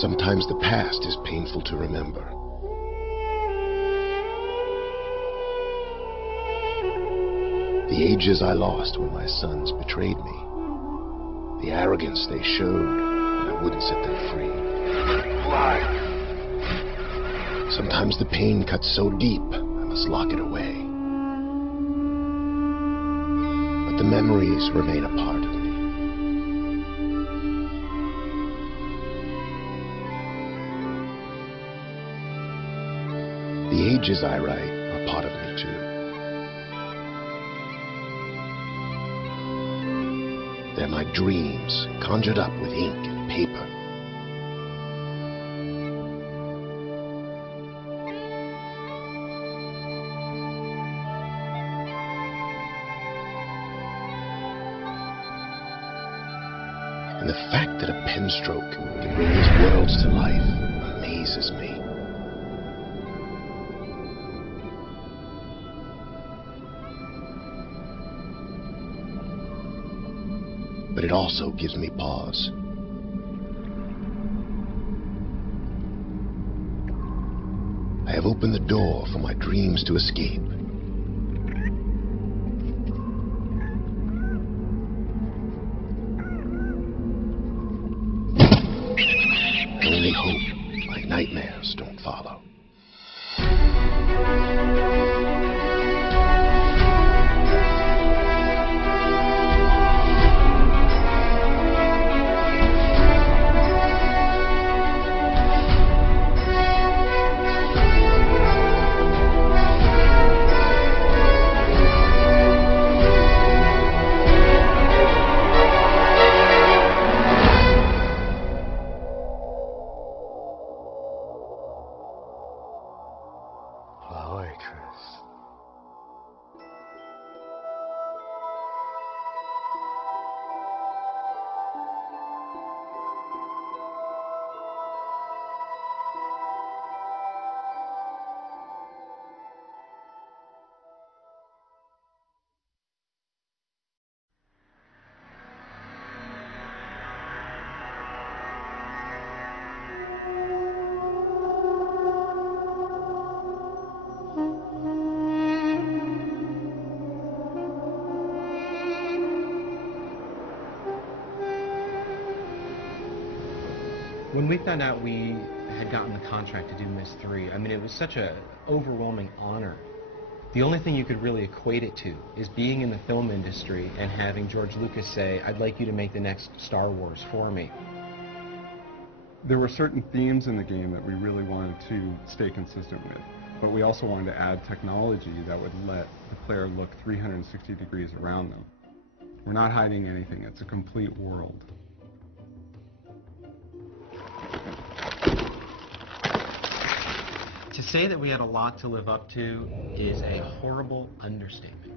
Sometimes the past is painful to remember. The ages I lost when my sons betrayed me. The arrogance they showed when I wouldn't set them free. Sometimes the pain cuts so deep, I must lock it away. But the memories remain a part of me. The ages I write are part of me too. They're my dreams, conjured up with ink and paper. And the fact that a pen stroke can bring these worlds to life amazes me. But it also gives me pause. I have opened the door for my dreams to escape. I only hope my nightmares don't follow. Atrus. When we found out we had gotten the contract to do Myst III, I mean, it was such an overwhelming honor. The only thing you could really equate it to is being in the film industry and having George Lucas say, "I'd like you to make the next Star Wars for me." There were certain themes in the game that we really wanted to stay consistent with, but we also wanted to add technology that would let the player look 360 degrees around them. We're not hiding anything, it's a complete world. To say that we had a lot to live up to is a horrible understatement.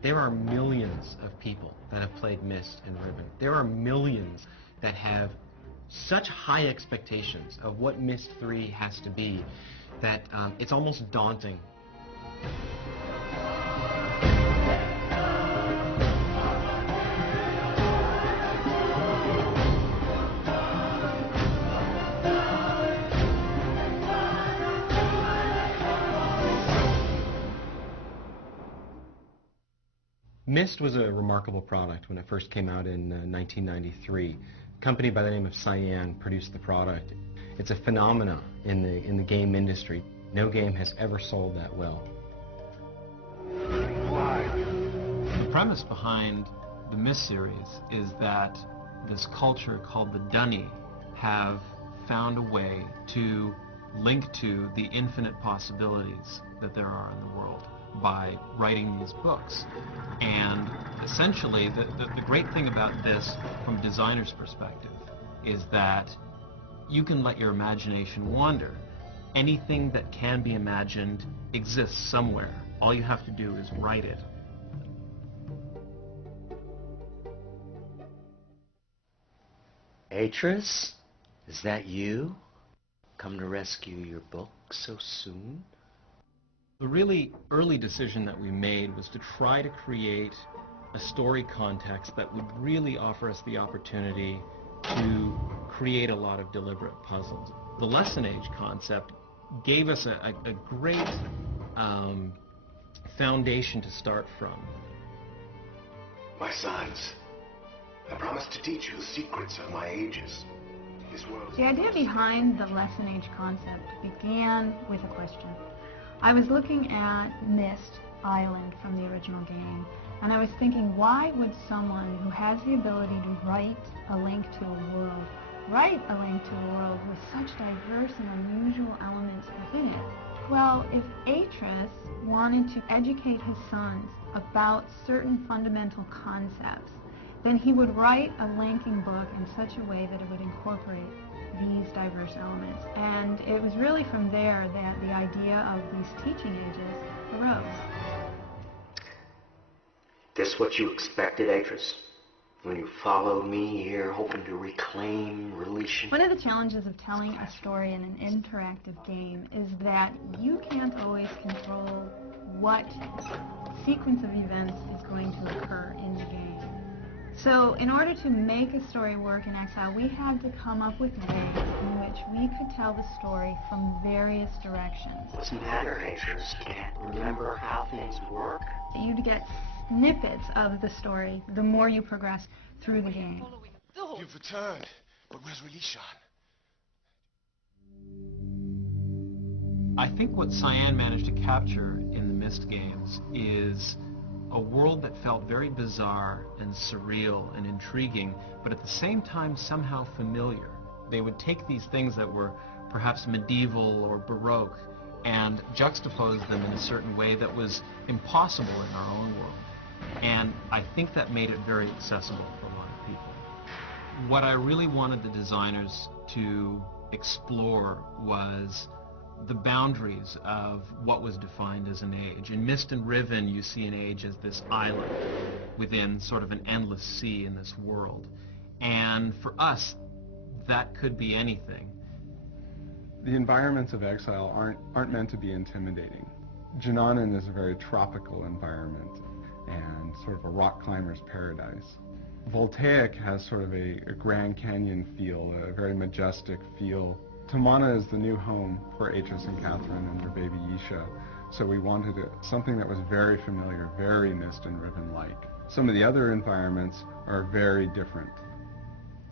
There are millions of people that have played Myst and Riven. There are millions that have such high expectations of what Myst III has to be that it's almost daunting. Myst was a remarkable product when it first came out in 1993. A company by the name of Cyan produced the product. It's a phenomenon in the game industry. No game has ever sold that well. The premise behind the Myst series is that this culture called the Dunny have found a way to link to the infinite possibilities that there are in the world by writing these books. And essentially, the great thing about this from a designer's perspective is that you can let your imagination wander. Anything that can be imagined exists somewhere. All you have to do is write it. Atrus, is that you? Come to rescue your book so soon? The really early decision that we made was to try to create a story context that would really offer us the opportunity to create a lot of deliberate puzzles. The lesson age concept gave us a great foundation to start from. My sons, I promise to teach you the secrets of my ages. This world is The idea behind the lesson age concept began with a question. I was looking at Myst Island from the original game, and I was thinking, why would someone who has the ability to write a link to a world with such diverse and unusual elements within it? Well, if Atrus wanted to educate his sons about certain fundamental concepts, then he would write a linking book in such a way that it would incorporate these diverse elements. And it was really from there that the idea of these teaching ages arose. This what you expected, Atrus? When you followed me here, hoping to reclaim relation? One of the challenges of telling a story in an interactive game is that you can't always control what sequence of events is going to occur in the game. So in order to make a story work in Exile, we had to come up with ways in which we could tell the story from various directions. What's the matter, Atrus? Can't remember how things work? You'd get snippets of the story the more you progress through the game. You've returned, but where's Relishan? I think what Cyan managed to capture in the Myst games is a world that felt very bizarre and surreal and intriguing, but at the same time somehow familiar. They would take these things that were perhaps medieval or Baroque and juxtapose them in a certain way that was impossible in our own world. And I think that made it very accessible for a lot of people. What I really wanted the designers to explore was the boundaries of what was defined as an age. In Myst and Riven, you see an age as this island within sort of an endless sea in this world. And for us, that could be anything. The environments of Exile aren't meant to be intimidating. Junanan is a very tropical environment and sort of a rock climber's paradise. Voltaic has sort of a Grand Canyon feel, a very majestic feel. Tamana is the new home for Atrus and Catherine and their baby Yisha, so we wanted something that was very familiar, very Myst and Riven-like. Some of the other environments are very different.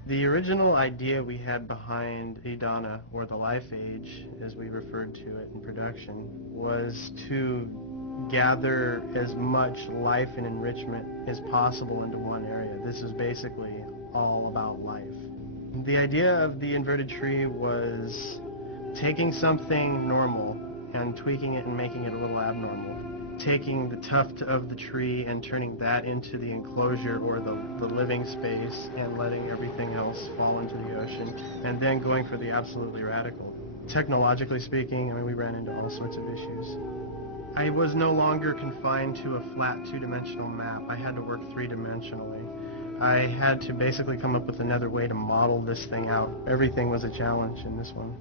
The original idea we had behind Idana, or the Life Age, as we referred to it in production, was to gather as much life and enrichment as possible into one area. This is basically all about life. The idea of the inverted tree was taking something normal and tweaking it and making it a little abnormal. Taking the tuft of the tree and turning that into the enclosure or the living space and letting everything else fall into the ocean, and then going for the absolutely radical. Technologically speaking, I mean, we ran into all sorts of issues. I was no longer confined to a flat two-dimensional map. I had to work three-dimensionally. I had to basically come up with another way to model this thing out. Everything was a challenge in this one.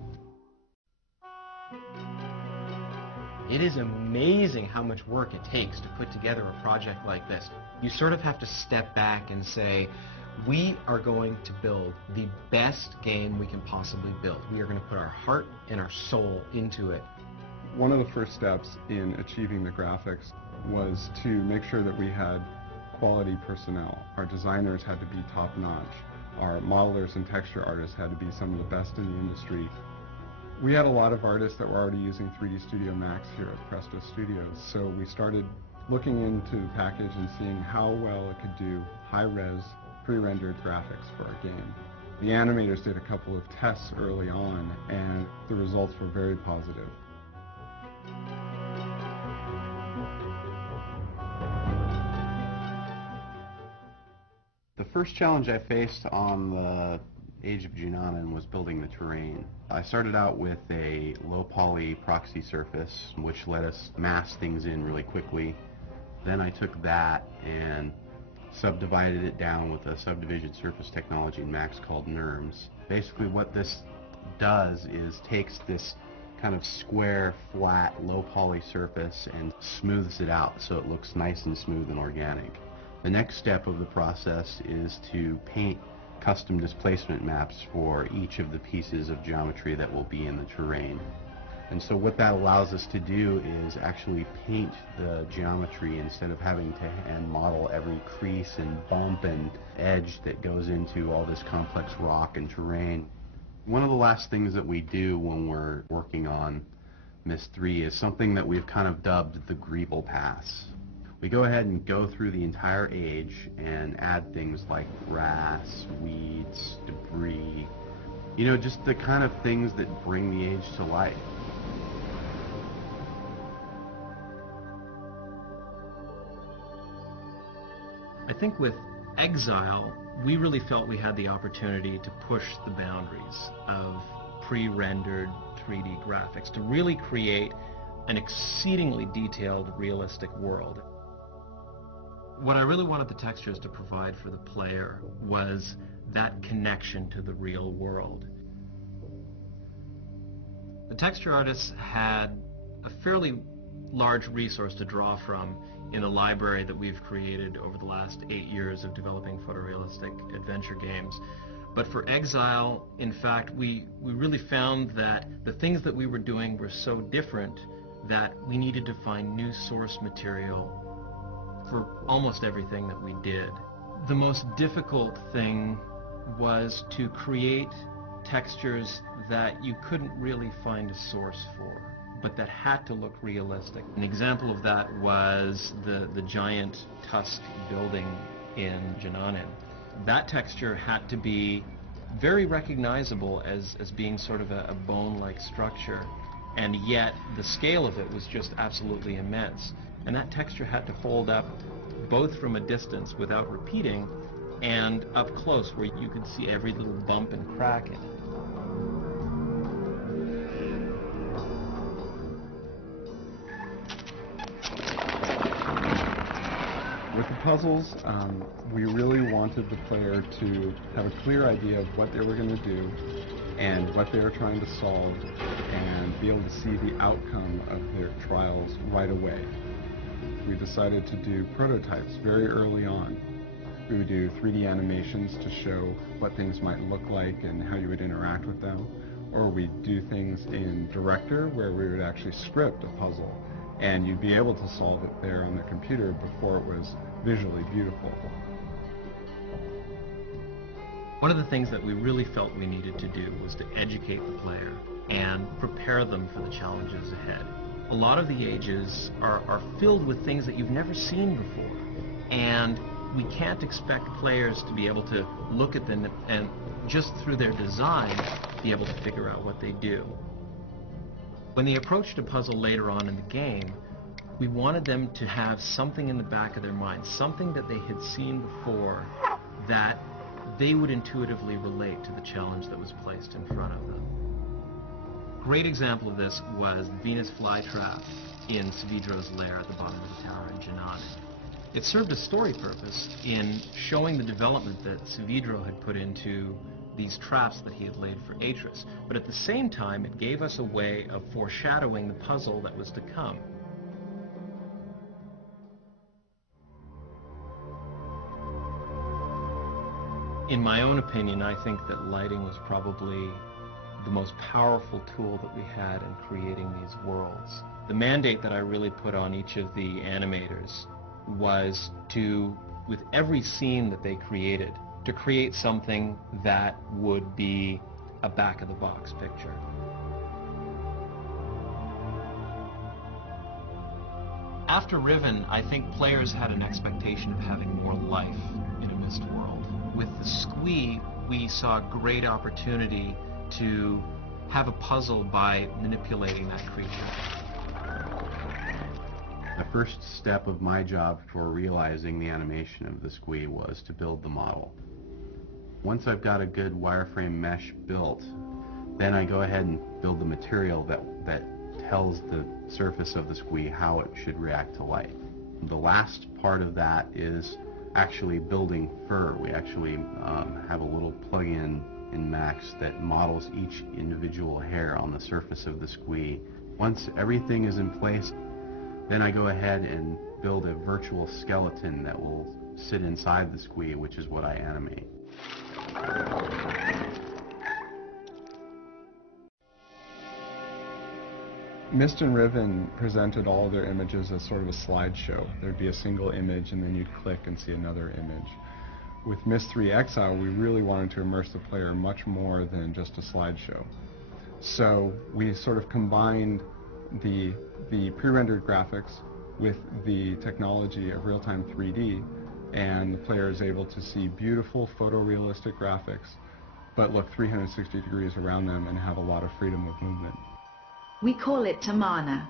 It is amazing how much work it takes to put together a project like this. You sort of have to step back and say, we are going to build the best game we can possibly build. We are going to put our heart and our soul into it. One of the first steps in achieving the graphics was to make sure that we had quality personnel. Our designers had to be top-notch. Our modelers and texture artists had to be some of the best in the industry. We had a lot of artists that were already using 3D Studio Max here at Presto Studios, so we started looking into the package and seeing how well it could do high-res, pre-rendered graphics for our game. The animators did a couple of tests early on, and the results were very positive. The first challenge I faced on the Age of Junanan was building the terrain. I started out with a low poly proxy surface, which let us mask things in really quickly. Then I took that and subdivided it down with a subdivision surface technology in Max called NURMS. Basically what this does is takes this kind of square, flat, low poly surface and smooths it out so it looks nice and smooth and organic. The next step of the process is to paint custom displacement maps for each of the pieces of geometry that will be in the terrain. And so what that allows us to do is actually paint the geometry instead of having to hand model every crease and bump and edge that goes into all this complex rock and terrain. One of the last things that we do when we're working on Myst III is something that we've kind of dubbed the Greeble Pass. We go ahead and go through the entire age and add things like grass, weeds, debris, you know, just the kind of things that bring the age to life. I think with Exile, we really felt we had the opportunity to push the boundaries of pre-rendered 3D graphics, to really create an exceedingly detailed, realistic world. What I really wanted the textures to provide for the player was that connection to the real world. The texture artists had a fairly large resource to draw from in the library that we've created over the last 8 years of developing photorealistic adventure games. But for Exile, in fact, we really found that the things that we were doing were so different that we needed to find new source material for almost everything that we did. The most difficult thing was to create textures that you couldn't really find a source for, but that had to look realistic. An example of that was the giant tusk building in Jananin. That texture had to be very recognizable as being sort of a bone-like structure, and yet the scale of it was just absolutely immense. And that texture had to hold up both from a distance without repeating and up close where you could see every little bump and crack in it. With the puzzles, we really wanted the player to have a clear idea of what they were going to do and what they were trying to solve, and be able to see the outcome of their trials right away. We decided to do prototypes very early on. We would do 3D animations to show what things might look like and how you would interact with them, or we'd do things in Director where we would actually script a puzzle and you'd be able to solve it there on the computer before it was visually beautiful. One of the things that we really felt we needed to do was to educate the player and prepare them for the challenges ahead. A lot of the ages are filled with things that you've never seen before, and we can't expect players to be able to look at them and just through their design be able to figure out what they do. When they approached a puzzle later on in the game, we wanted them to have something in the back of their mind, something that they had seen before that they would intuitively relate to the challenge that was placed in front of them. A great example of this was Venus flytrap in Savidro's lair at the bottom of the tower in Jananin. It served a story purpose in showing the development that Savidro had put into these traps that he had laid for Atrus, but at the same time it gave us a way of foreshadowing the puzzle that was to come. In my own opinion, I think that lighting was probably the most powerful tool that we had in creating these worlds. The mandate that I really put on each of the animators was to, with every scene that they created, to create something that would be a back-of-the-box picture. After Riven, I think players had an expectation of having more life in a Myst world. With the Squee, we saw a great opportunity to have a puzzle by manipulating that creature. The first step of my job for realizing the animation of the Squee was to build the model. Once I've got a good wireframe mesh built, then I go ahead and build the material that tells the surface of the Squee how it should react to light. The last part of that is actually building fur. We actually have a little plug-in in Max that models each individual hair on the surface of the Squee. Once everything is in place, then I go ahead and build a virtual skeleton that will sit inside the Squee, which is what I animate. Myst and Riven presented all their images as sort of a slideshow. There'd be a single image and then you'd click and see another image. With Myst III Exile, we really wanted to immerse the player much more than just a slideshow. So we sort of combined the pre-rendered graphics with the technology of real-time 3D, and the player is able to see beautiful photorealistic graphics, but look 360 degrees around them and have a lot of freedom of movement. We call it Tamana.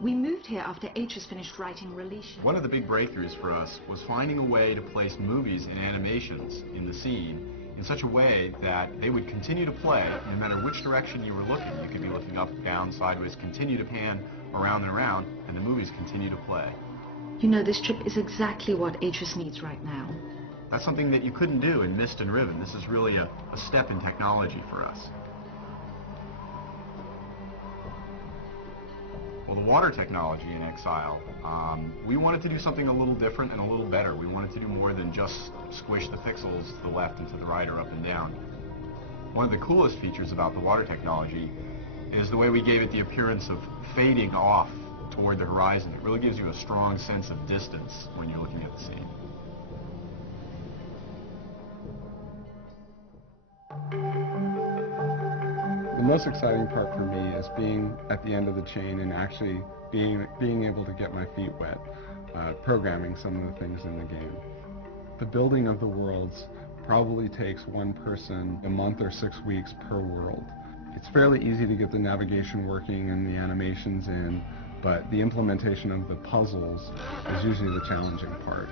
We moved here after Atrus finished writing Relition. One of the big breakthroughs for us was finding a way to place movies and animations in the scene in such a way that they would continue to play no matter which direction you were looking. You could be looking up, down, sideways, continue to pan around and around, and the movies continue to play. You know, this trip is exactly what Atrus needs right now. That's something that you couldn't do in Myst and Riven. This is really a step in technology for us. Well, the water technology in Exile, we wanted to do something a little different and a little better. We wanted to do more than just squish the pixels to the left and to the right or up and down. One of the coolest features about the water technology is the way we gave it the appearance of fading off toward the horizon. It really gives you a strong sense of distance when you're looking at the scene. The most exciting part for me is being at the end of the chain and actually being able to get my feet wet, programming some of the things in the game. The building of the worlds probably takes one person a month or 6 weeks per world. It's fairly easy to get the navigation working and the animations in, but the implementation of the puzzles is usually the challenging part.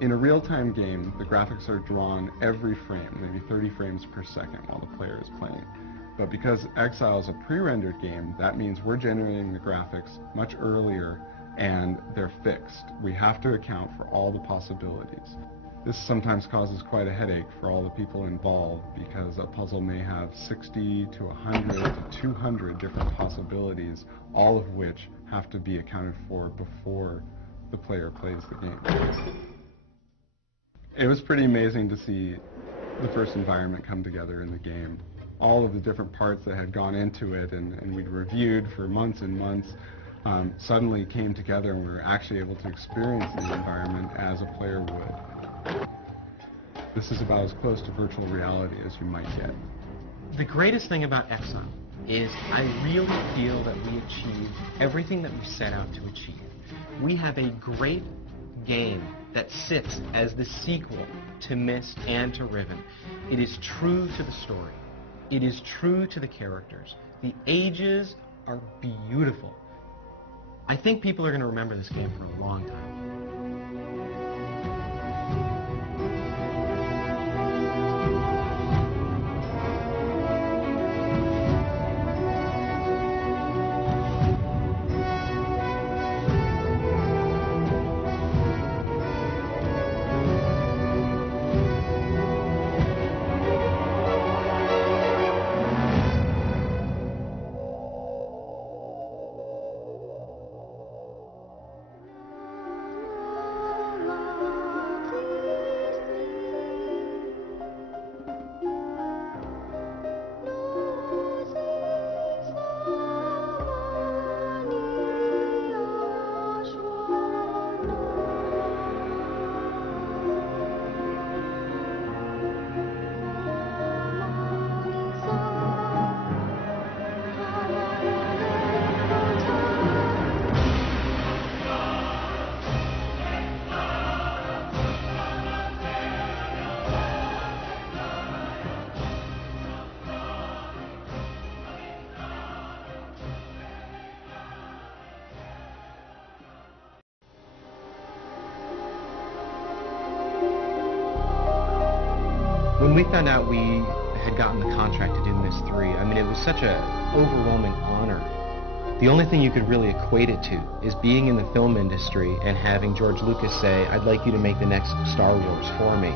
In a real-time game, the graphics are drawn every frame, maybe 30 frames per second while the player is playing. But because Exile is a pre-rendered game, that means we're generating the graphics much earlier and they're fixed. We have to account for all the possibilities. This sometimes causes quite a headache for all the people involved because a puzzle may have 60 to 100 to 200 different possibilities, all of which have to be accounted for before the player plays the game. It was pretty amazing to see the first environment come together in the game. All of the different parts that had gone into it and we'd reviewed for months and months suddenly came together, and we were actually able to experience the environment as a player would. This is about as close to virtual reality as you might get. The greatest thing about Exile is I really feel that we achieved everything that we set out to achieve. We have a great game that sits as the sequel to Myst and to Riven. It is true to the story. It is true to the characters. The ages are beautiful. I think people are going to remember this game for a long time. When we found out we had gotten the contract to do Myst III, I mean, it was such an overwhelming honor. The only thing you could really equate it to is being in the film industry and having George Lucas say, "I'd like you to make the next Star Wars for me."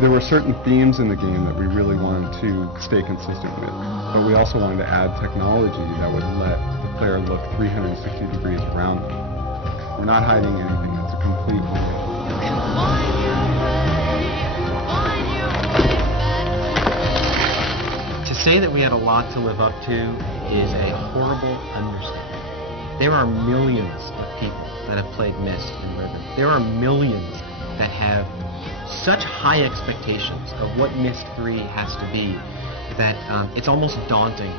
There were certain themes in the game that we really wanted to stay consistent with, but we also wanted to add technology that would let the player look 360 degrees around them. We're not hiding anything, it's a complete world. To say that we had a lot to live up to is a horrible understatement. There are millions of people that have played Myst and Riven. There are millions that have such high expectations of what Myst III has to be that it's almost daunting.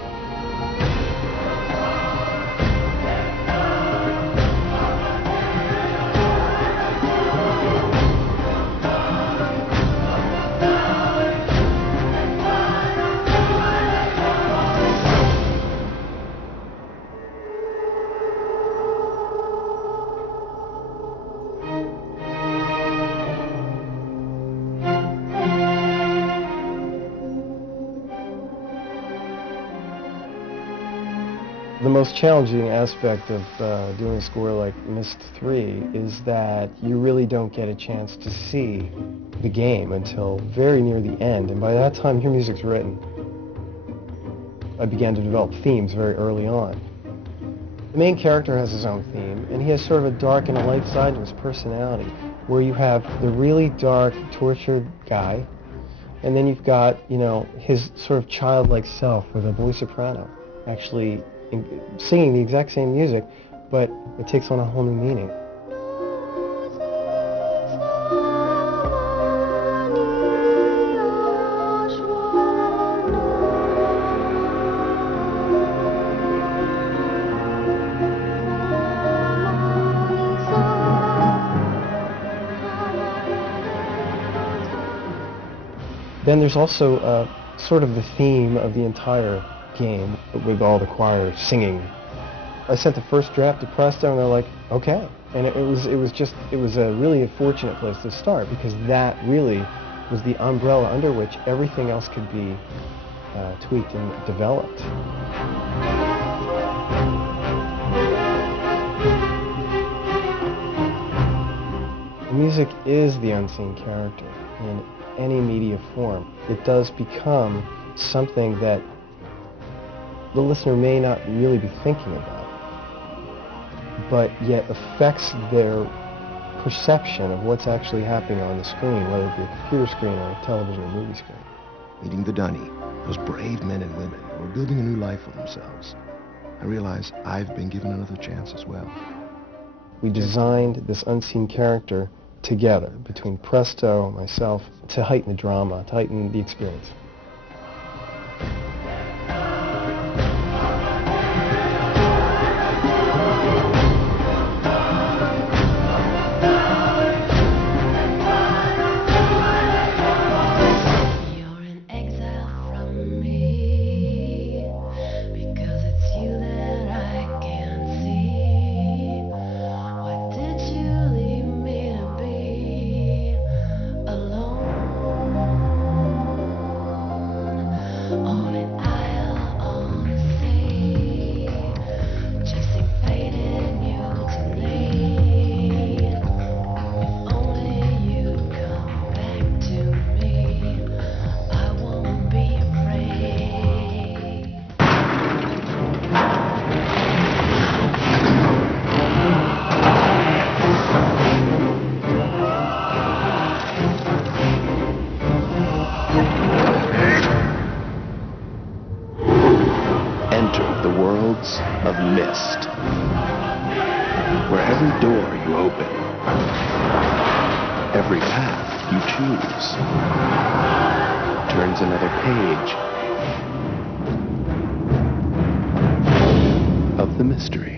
The most challenging aspect of doing a score like Myst III is that you really don't get a chance to see the game until very near the end, and by that time your music's written. I began to develop themes very early on. The main character has his own theme, and he has sort of a dark and a light side to his personality, where you have the really dark, tortured guy, and then you've got, you know, his sort of childlike self with a voice soprano, actually singing the exact same music, but it takes on a whole new meaning. Then there's also sort of the theme of the entire game with all the choir singing. I sent the first draft to Presto and they're like, okay. And it was a really fortunate place to start because that really was the umbrella under which everything else could be tweaked and developed. The music is the unseen character in any media form. It does become something that the listener may not really be thinking about, but yet affects their perception of what's actually happening on the screen, whether it be a computer screen or a television or movie screen. Meeting the Dunny, those brave men and women who are building a new life for themselves, I realize I've been given another chance as well. We designed this unseen character together, between Presto and myself, to heighten the drama, to heighten the experience. Of Myst, where every door you open, every path you choose, turns another page of the mystery.